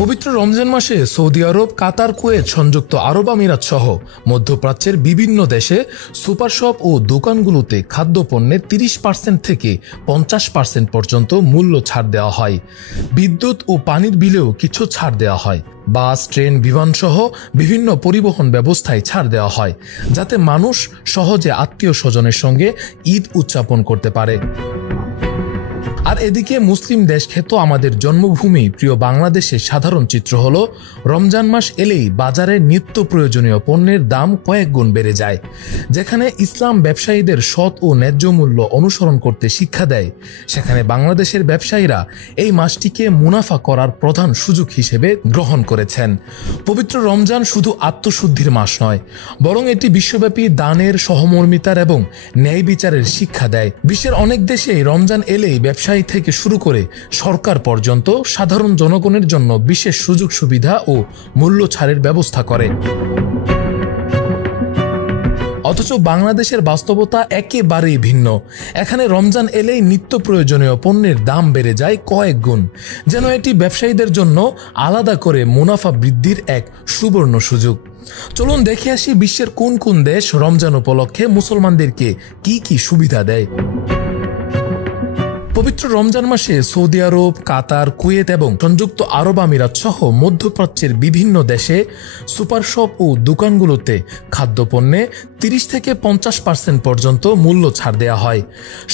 পবিত্র রমজান মাসে সৌদি আরব, কাতার, কুয়েত, সংযুক্ত আরব আমিরাত সহ মধ্যপ্রাচ্যের বিভিন্ন দেশে সুপার শপ ও দোকানগুলোতে খাদ্যপণ্যের 30% থেকে 50% পর্যন্ত মূল্য ছাড় দেওয়া হয়। বিদ্যুৎ ও পানির বিলেও কিছু ছাড় দেওয়া হয়। বাস, ট্রেন, বিমান সহ বিভিন্ন পরিবহন ব্যবস্থায় ছাড় দেওয়া হয়, যাতে মানুষ সহজে আত্মীয় স্বজনের সঙ্গে ঈদ উদযাপন করতে পারে। আর এদিকে মুসলিম দেশ খ্যাত আমাদের জন্মভূমি প্রিয় বাংলাদেশের সাধারণ চিত্র হলো রমজান মাস এলেই বাজারে নিত্য প্রয়োজনীয় পণ্যের দাম কয়েক গুণ বেড়ে যায়। যেখানে ইসলাম ব্যবসায়ীদের সৎ ও ন্যায্য মূল্য অনুসরণ করতে শিক্ষা দেয়, সেখানে বাংলাদেশের ব্যবসায়ীরা এই মাসটিকে মুনাফা করার প্রধান সুযোগ হিসেবে গ্রহণ করেছেন। পবিত্র রমজান শুধু আত্মশুদ্ধির মাস নয়, বরং এটি বিশ্বব্যাপী দানের, সহমর্মিতার এবং ন্যায় বিচারের শিক্ষা দেয়। বিশ্বের অনেক দেশেই রমজান এলেই ব্যবসায়ী থেকে শুরু করে সরকার পর্যন্ত সাধারণ জনগণের জন্য বিশেষ সুযোগ সুবিধা ও মূল্য ছাড়ের ব্যবস্থা করে। অথচ বাংলাদেশের বাস্তবতা একেবারেই ভিন্ন। এখানে রমজান এলেই নিত্য প্রয়োজনীয় পণ্যের দাম বেড়ে যায় কয়েক গুণ, যেন এটি ব্যবসায়ীদের জন্য আলাদা করে মুনাফা বৃদ্ধির এক সুবর্ণ সুযোগ। চলুন দেখে আসি বিশ্বের কোন কোন দেশ রমজান উপলক্ষে মুসলমানদেরকে কি কি সুবিধা দেয়। পবিত্র রমজান মাসে সৌদি আরব, কাতার, কুয়েত এবং সংযুক্ত আরব আমিরাত সহ মধ্যপ্রাচ্যের বিভিন্ন দেশে সুপার শপ ও দোকানগুলোতে খাদ্যপণ্যে 30 থেকে 50% পর্যন্ত মূল্য ছাড় দেওয়া হয়।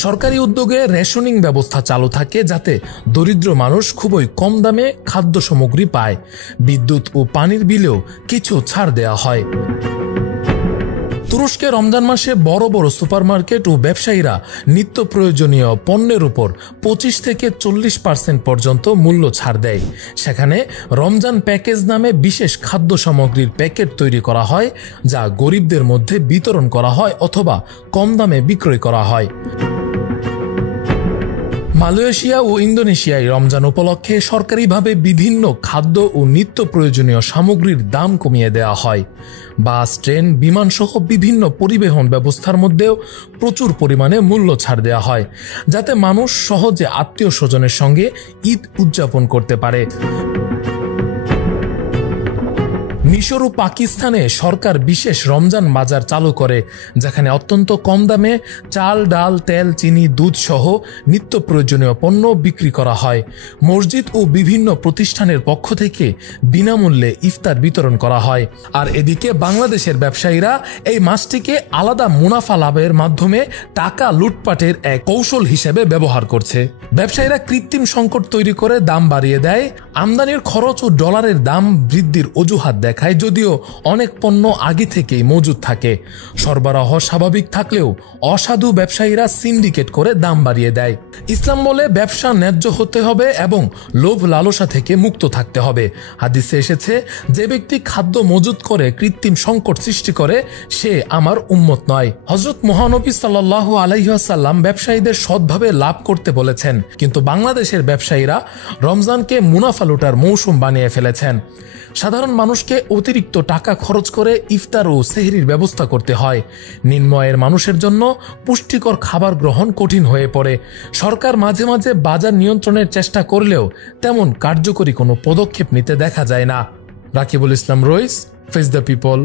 সরকারি উদ্যোগে রেশনিং ব্যবস্থা চালু থাকে, যাতে দরিদ্র মানুষ খুবই কম দামে খাদ্য সামগ্রী পায়। বিদ্যুৎ ও পানির বিলেও কিছু ছাড় দেওয়া হয়। তুরস্কে রমজান মাসে বড় বড় সুপারমার্কেট ও ব্যবসায়ীরা নিত্য প্রয়োজনীয় পণ্যের উপর 25 থেকে 40% পর্যন্ত মূল্য ছাড় দেয়। সেখানে রমজান প্যাকেজ নামে বিশেষ খাদ্য সামগ্রীর প্যাকেট তৈরি করা হয়, যা গরিবদের মধ্যে বিতরণ করা হয় অথবা কম দামে বিক্রয় করা হয়। মালয়েশিয়া ও ইন্দোনেশিয়ায় রমজান উপলক্ষে সরকারিভাবে বিভিন্ন খাদ্য ও নিত্য প্রয়োজনীয় সামগ্রীর দাম কমিয়ে দেওয়া হয়। বাস, ট্রেন, বিমান সহ বিভিন্ন পরিবহন ব্যবস্থার মধ্যেও প্রচুর পরিমাণে মূল্য ছাড় দেওয়া হয়, যাতে মানুষ সহজে আত্মীয় স্বজনের সঙ্গে ঈদ উদযাপন করতে পারে। মিশর ও পাকিস্তানে সরকার বিশেষ রমজান বাজার চালু করে, যেখানে অত্যন্ত কম দামে চাল, ডাল, তেল, চিনি, দুধ সহ নিত্য প্রয়োজনীয় পণ্য বিক্রি করা হয়। মসজিদ ও বিভিন্ন প্রতিষ্ঠানের পক্ষ থেকে বিনামূল্যে ইফতার বিতরণ করা হয়। আর এদিকে বাংলাদেশের ব্যবসায়ীরা এই মাসটিকে আলাদা মুনাফা লাভের মাধ্যমে টাকা লুটপাটের এক কৌশল হিসেবে ব্যবহার করছে। ব্যবসায়ীরা কৃত্রিম সংকট তৈরি করে দাম বাড়িয়ে দেয়, আমদানির খরচ ও ডলারের দাম বৃদ্ধির অজুহাত দেখায়, যদিও অনেক পণ্য আগে থেকেই মজুদ থাকে। সরবরাহ স্বাভাবিক থাকলেও অসাধু ব্যবসায়ীরা সিন্ডিকেট করে দাম বাড়িয়ে দেয়। ইসলাম বলে ব্যবসা ন্যায্য হতে হবে এবং লোভ লালসা থেকে মুক্ত থাকতে হবে। হাদিসে এসেছে, যে ব্যক্তি খাদ্য মজুদ করে কৃত্রিম সংকট সৃষ্টি করে, সে আমার উম্মত নয়। হযরত মহানবী সাল্লাল্লাহু আলাইহি ওয়াসাল্লাম ব্যবসায়ীদের সৎভাবে লাভ করতে বলেছেন, কিন্তু বাংলাদেশের ব্যবসায়ীরা রমজানকে মুনাফা লুটার মৌসুম বানিয়ে ফেলেছেন। সাধারণ মানুষকে অতিরিক্ত টাকা খরচ করে ইফতার ও সেহরির ব্যবস্থা করতে হয়। নিম্ন আয়ের মানুষের জন্য পুষ্টিকর খাবার গ্রহণ কঠিন হয়ে পড়ে। সরকার মাঝে মাঝে বাজার নিয়ন্ত্রণের চেষ্টা করলেও তেমন কার্যকরী কোনো পদক্ষেপ নিতে দেখা যায় না। রাকিবুল ইসলাম রইস, ফেস দ্য পিপল।